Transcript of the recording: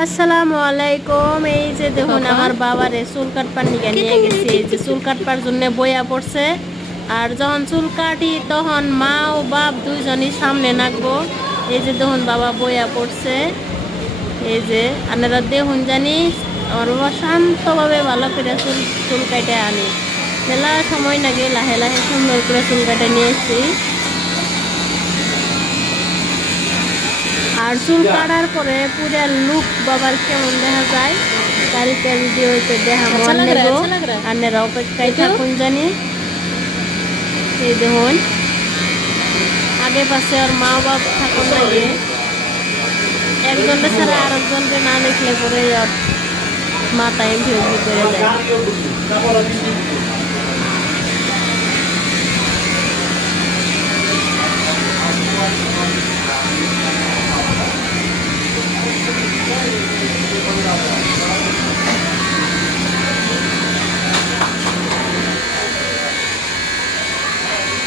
আসসালামু আলাইকুম। এই যে দেখুন আমার বাবারে চুল কাটবার নিয়ে নিয়ে গেছি। এই যে চুল কাটবার জন্য বইয়া পড়ছে। আর যখন চুল কাটি তখন মা ও বাপ দুইজনই সামনে নাকবো। এই যে দেখুন বাবা বইয়া পড়ছে। এই যে আপনারা দেখুন জানি আমার বাবা শান্তভাবে ভালো করে চুল চুল কাটে আনি। মেলা সময় লাগে, লাহে লাহে সুন্দর করে চুল কাটে নিয়ে এসছি। আর চুল কাটার পরে পুরা লুক বাবার কেমন দেখা যায় তারিখে ভিডিওতে দেখা মন নেব। আপনারা অপেক্ষায় থাকুন জানি। এই দেখুন আগে পাশে আর মা বাপ থাকুন লাগে, একজনকে ছাড়া আরেকজনকে না দেখলে পরে মাথায় ভিউ করে যায়।